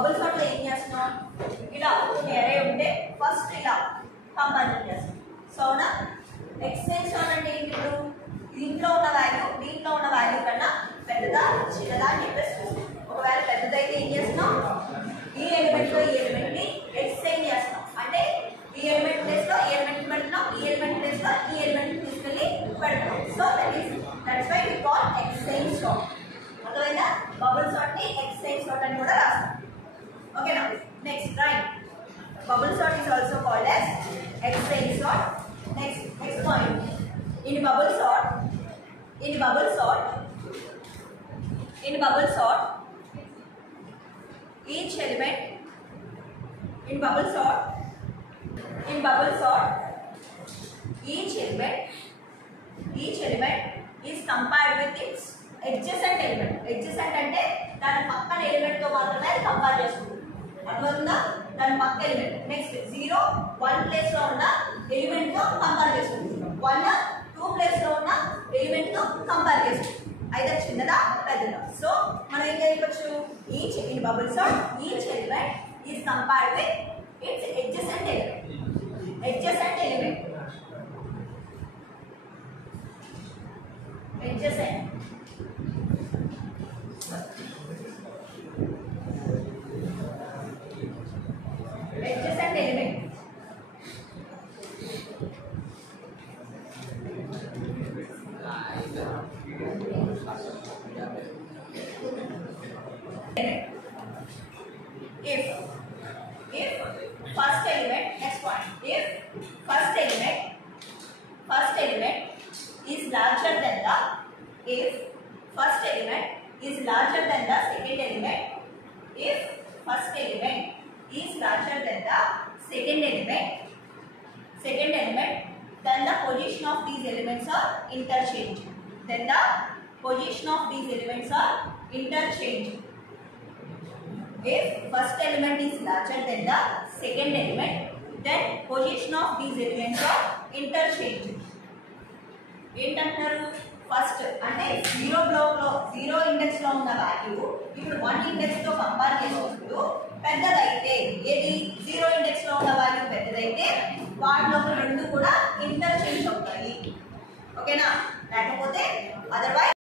Bubble sort లో ఏం చేస్తున్నాం, ఇలా అరే ఉంటే ఫస్ట్ ఇలా కంపారిజన్ చేస్తాం. సో అవునా, ఎక్స్చేంజ్ సార్ట్ అంటే ఏంటి, ఇప్పుడు దీంట్లో ఉన్న వాల్యూ కన్నా పెద్దదా చిన్నదా అని చెప్పేసి చూస్తాం. ఒకవేళ పెద్దదైతే ఏం చేస్తున్నాం, ఈ ఎలిమెంట్ లో ఈ ఎలిమెంట్ ని ఎక్స్చేంజ్ చేస్తున్నాం. అంటే ఈ ఎలిమెంట్ ప్లేస్ లో ఈ ఎలిమెంట్ పెడుతున్నాం, ఈ ఎలిమెంట్ ప్లేస్ లో ఈ ఎలిమెంట్ తీసుకెళ్ళి పెడుతున్నాం. So that's why we call exchange sort. అర్థమైందా? బబుల్ సార్ట్ ని ఎక్స్చేంజ్ సార్ట్ అని కూడా రాస్తాం. ఓకేనా? Next right, bubble sort is also called as exchange sort. Next point, in bubble sort each element is compared with its adjacent element. Adjacent అంటే దాని పక్కన element తో మాత్రమే కంపేర్ చేసుకుంటుంది. అర్థమవుతుందా? దాని పక్క ఎలిమెంట్ నెక్స్ట్ 0 1 ప్లేస్ లో ఉన్న ఎలిమెంట్ తో కంపేర్ చేసుకుంటుంది. 1 2 ప్లేస్ లో ఉన్న ఎలిమెంట్ తో కంపేర్ చేసుకుంటుంది. అయితే చిన్నదా పెద్దదా? సో మనం ఏం చేయవచ్చు, each in bubble sort each element is compared with its adjacent element. Adjacent element. If first element, next point, if first element is larger than the second element, if first element is larger than the second element, then the position of these elements are interchanged. If first element is larger than the second element, then position of these elements are interchanged. ఏంటంటారు, first అంటే 0 black లో 0 index లో ఉన్న value ఇప్పుడు 1 index తో compare చేసుకుంటూ పెద్దదైతే, ఏది 0 ఇండెక్స్ లో ఉన్న వాల్యూ పెద్దదైతే వాటిలో రెండు కూడా ఇంటర్చేంజ్ అవుతాయి. ఓకేనా? లేకపోతే అదర్వైజ్